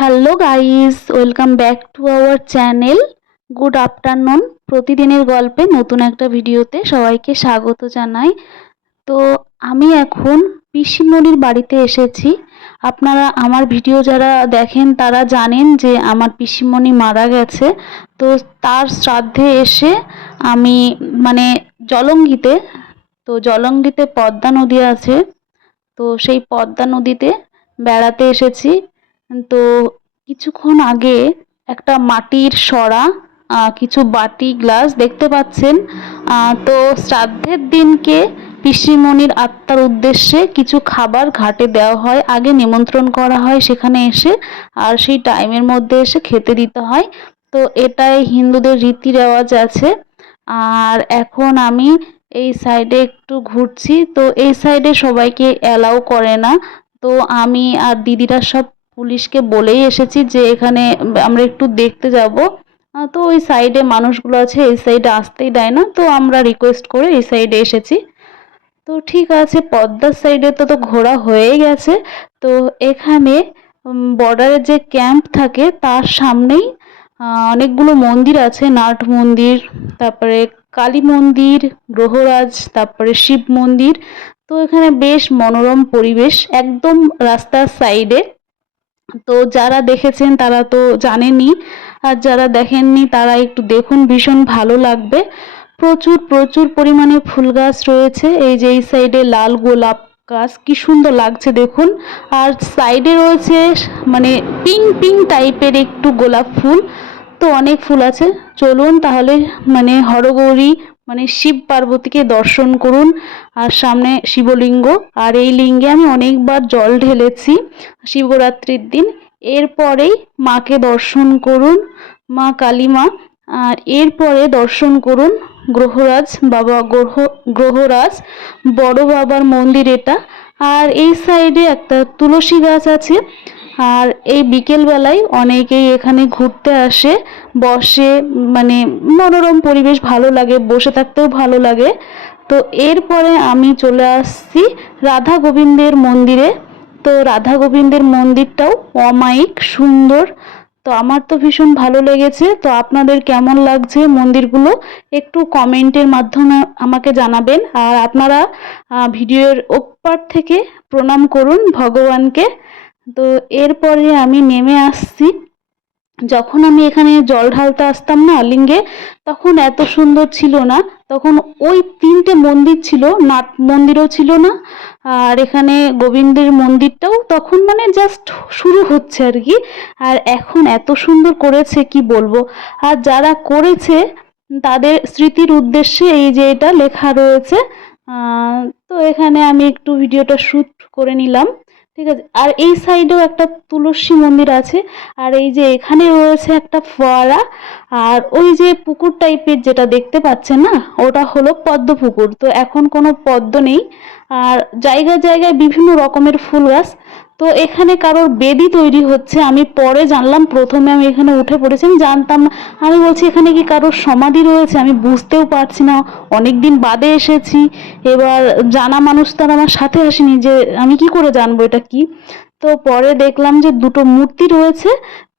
Hello guys, welcome back to our channel. Good afternoon. প্রতিদিনের গল্পে নতুন একটা ভিডিওতে সবাইকে স্বাগত জানাই। তো আমি এখন পিসিমণির বাড়িতে এসেছি। আপনারা আমার ভিডিও যারা দেখেন তারা জানেন যে আমার পিসিমণি মারা গেছে। তো তার শ্রাদ্ধে এসে আমি মানে জলঙ্গিতে, তো জলঙ্গিতে পদ্মা নদী আছে, তো সেই পদ্মা নদীতে বেড়াতে এসেছি। তো কিছুক্ষণ আগে একটা মাটির সরা, কিছু বাটি গ্লাস দেখতে পাচ্ছেন। তো শ্রাদ্ধের দিনকে পিসিমণির আত্মার উদ্দেশ্যে কিছু খাবার ঘাটে দেওয়া হয়, আগে নিমন্ত্রণ করা হয় সেখানে এসে, আর সেই টাইমের মধ্যে এসে খেতে দিতে হয়। তো এটাই হিন্দুদের রীতি রেওয়াজ আছে। আর এখন আমি এই সাইডে একটু ঘুরছি, তো এই সাইডে সবাইকে অ্যালাউ করে না। তো আমি আর দিদিরা সব পুলিশকে বলেই এসেছি যে এখানে আমরা একটু দেখতে যাব। তো ওই সাইডে মানুষগুলো আছে, এই সাইডে আসতেই দেয় না, তো আমরা রিকোয়েস্ট করে এই সাইডে এসেছি। তো ঠিক আছে, পদ্মার সাইডে তো ঘোরা হয়ে গেছে। তো এখানে বর্ডারের যে ক্যাম্প থাকে তার সামনেই অনেকগুলো মন্দির আছে, নাট মন্দির, তারপরে কালী মন্দির, গ্রহরাজ, তারপরে শিব মন্দির। তো এখানে বেশ মনোরম পরিবেশ একদম রাস্তার সাইডে। তো যারা দেখেছেন তারা তো জানেনই, আর যারা দেখেননি তারা একটু দেখুন, ভীষণ ভালো লাগবে। প্রচুর প্রচুর পরিমাণে ফুল গাছ রয়েছে। এই যে এই সাইডে লাল গোলাপ গাছ, কি সুন্দর লাগছে দেখুন। আর সাইডে রয়েছে মানে পিঙ্ক পিঙ্ক টাইপের একটু গোলাপ ফুল। তো অনেক ফুল আছে। চলুন তাহলে মানে হরগৌরী মানে শিব পার্বতীকে দর্শন করুন। আর সামনে শিবলিঙ্গ, আর এই লিঙ্গে আমি অনেকবার জল ঢেলেছি শিবরাত্রির দিন। এরপরেই মাকে দর্শন করুন, মা কালী মা। আর এরপরে দর্শন করুন গ্রহরাজ বাবা, গ্রহরাজ বড় বাবার মন্দির এটা। আর এই সাইডে একটা তুলসী গাছ আছে। আর এই বিকেলবেলায় অনেকেই এখানে ঘুরতে আসে, বসে, মানে মনোরম পরিবেশ, ভালো লাগে, বসে থাকতেও ভালো লাগে। তো এরপরে আমি চলে আসছি রাধা গোবিন্দের মন্দিরে। তো রাধা গোবিন্দের মন্দিরটাও অমায়িক সুন্দর। তো আমার তো ভীষণ ভালো লেগেছে। তো আপনাদের কেমন লাগছে মন্দিরগুলো একটু কমেন্টের মাধ্যমে আমাকে জানাবেন। আর আপনারা ভিডিওর ওপার থেকে প্রণাম করুন ভগবানকে। তো এরপরে আমি নেমে আসছি। যখন আমি এখানে জল ঢালতে আসতাম না লিঙ্গে, তখন এত সুন্দর ছিল না। তখন ওই তিনটে মন্দির ছিল, নাট মন্দিরও ছিল না, আর এখানে গোবিন্দের মন্দিরটাও তখন মানে জাস্ট শুরু হচ্ছে আর কি। আর এখন এত সুন্দর করেছে কি বলবো। আর যারা করেছে তাদের স্মৃতির উদ্দেশ্যে এই যে এটা লেখা রয়েছে। তো এখানে আমি একটু ভিডিওটা শ্যুট করে নিলাম, ঠিক আছে। আর এই সাইডেও একটা তুলসী মন্দির আছে। আর এই যে এখানে রয়েছে একটা ফোয়ারা। আর ওই যে পুকুর টাইপের যেটা দেখতে পাচ্ছেন না, ওটা হলো পদ্ম পুকুর। তো এখন কোনো পদ্ম নেই। আর জায়গায় জায়গায় বিভিন্ন রকমের ফুল গাছ। তো এখানে কারোর বেদি তৈরি হচ্ছে, আমি পরে জানলাম, প্রথমে আমি এখানে উঠে পড়েছি, আমি জানতাম না। আমি বলছি এখানে কি কারোর সমাধি রয়েছে, আমি বুঝতেও পারছি না, অনেক দিন বাদে এসেছি। এবার জানা মানুষ তো আর আমার সাথে আসেনি, যে আমি কি করে জানবো এটা কি। তো পরে দেখলাম যে দুটো মূর্তি রয়েছে,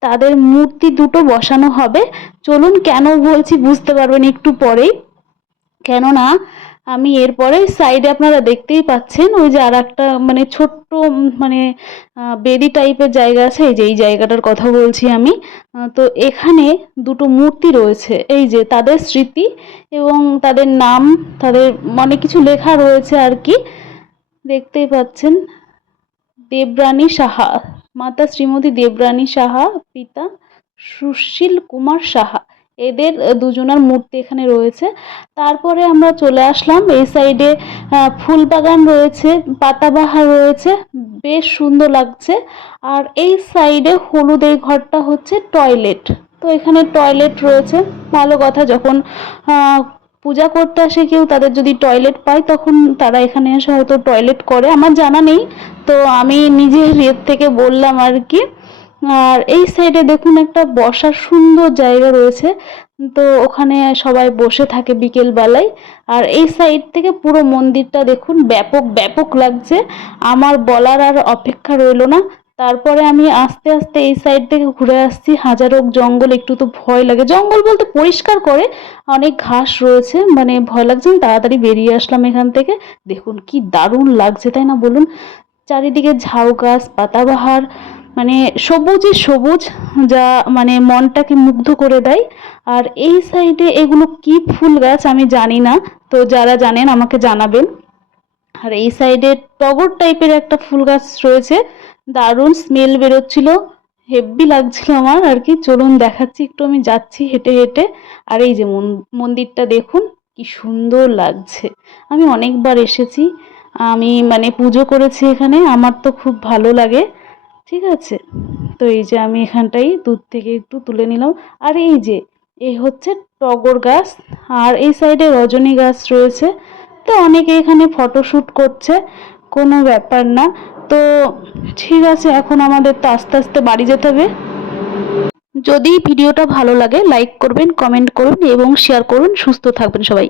তাদের মূর্তি দুটো বসানো হবে। চলুন, কেন বলছি বুঝতে পারবেন একটু পরেই। কেননা আমি এরপরে সাইডে আপনারা দেখতেই পাচ্ছেন ওই যে আর একটা মানে ছোট্ট মানে বেদি টাইপের জায়গা আছে, এই যে এই জায়গাটার কথা বলছি আমি। তো এখানে দুটো মূর্তি রয়েছে, এই যে তাদের স্মৃতি এবং তাদের নাম, তাদের অনেক কিছু লেখা রয়েছে আর কি, দেখতেই পাচ্ছেন। দেবরানী সাহা, মাতা শ্রীমতী দেবরানী সাহা, পিতা সুশীল কুমার সাহা, এদের দুজনার মূর্তি এখানে রয়েছে। তারপরে আমরা চলে আসলাম এই সাইডে, ফুল বাগান রয়েছে, পাতাবাহার রয়েছে, বেশ সুন্দর লাগছে। আর এই সাইডে হলুদ এই ঘরটা হচ্ছে টয়লেট। তো এখানে টয়লেট রয়েছে, ভালো কথা। যখন পূজা করতে আসে কেউ, তাদের যদি টয়লেট পায় তখন তারা এখানে এসে হয়তো টয়লেট করে, আমার জানা নেই। তো আমি নিজের ইয়ের থেকে বললাম আর কি। আর এই সাইডে দেখুন একটা বসার সুন্দর জায়গা রয়েছে, তো ওখানে সবাই বসে থাকে বিকেল বেলায়। আর এই সাইড থেকে পুরো মন্দিরটা দেখুন, ব্যাপক ব্যাপক লাগছে। আমার বলার আর অপেক্ষা রইল না, তারপরে আমি আস্তে আস্তে এই সাইড থেকে ঘুরে আসছি। হাজারোক জঙ্গল, একটু তো ভয় লাগে। জঙ্গল বলতে পরিষ্কার করে, অনেক ঘাস রয়েছে, মানে ভয় লাগছে। আমি তাড়াতাড়ি বেরিয়ে আসলাম এখান থেকে। দেখুন কি দারুণ লাগছে, তাই না বলুন? চারিদিকে ঝাউ গাছ, পাতাবাহার, মানে সবুজে সবুজ, যা মানে মনটাকে মুগ্ধ করে দেয়। আর এই সাইডে এগুলো কি ফুল গাছ আমি জানি না, তো যারা জানেন আমাকে জানাবেন। আর এই সাইডে টগর টাইপের একটা ফুল গাছ রয়েছে, দারুণ স্মেল বেরোচ্ছিল, হেব্বি লাগছিল আমার আর কি। চলুন দেখাচ্ছি, একটু আমি যাচ্ছি হেঁটে হেঁটে। আর এই যে মন্দিরটা দেখুন কি সুন্দর লাগছে। আমি অনেকবার এসেছি, আমি মানে পুজো করেছি এখানে, আমার তো খুব ভালো লাগে। ঠিক আছে, তো এই যে আমি এখানটাই দূর থেকে একটু তুলে নিলাম। আর এই যে এই হচ্ছে টগর গাছ, আর এই সাইডে রজনী গাছ রয়েছে। তো অনেকে এখানে ফটোশ্যুট করছে, কোনো ব্যাপার না। তো ঠিক আছে, এখন আমাদের তো আস্তে আস্তে বাড়ি যেতে হবে। যদি ভিডিওটা ভালো লাগে লাইক করবেন, কমেন্ট করুন এবং শেয়ার করুন। সুস্থ থাকবেন সবাই।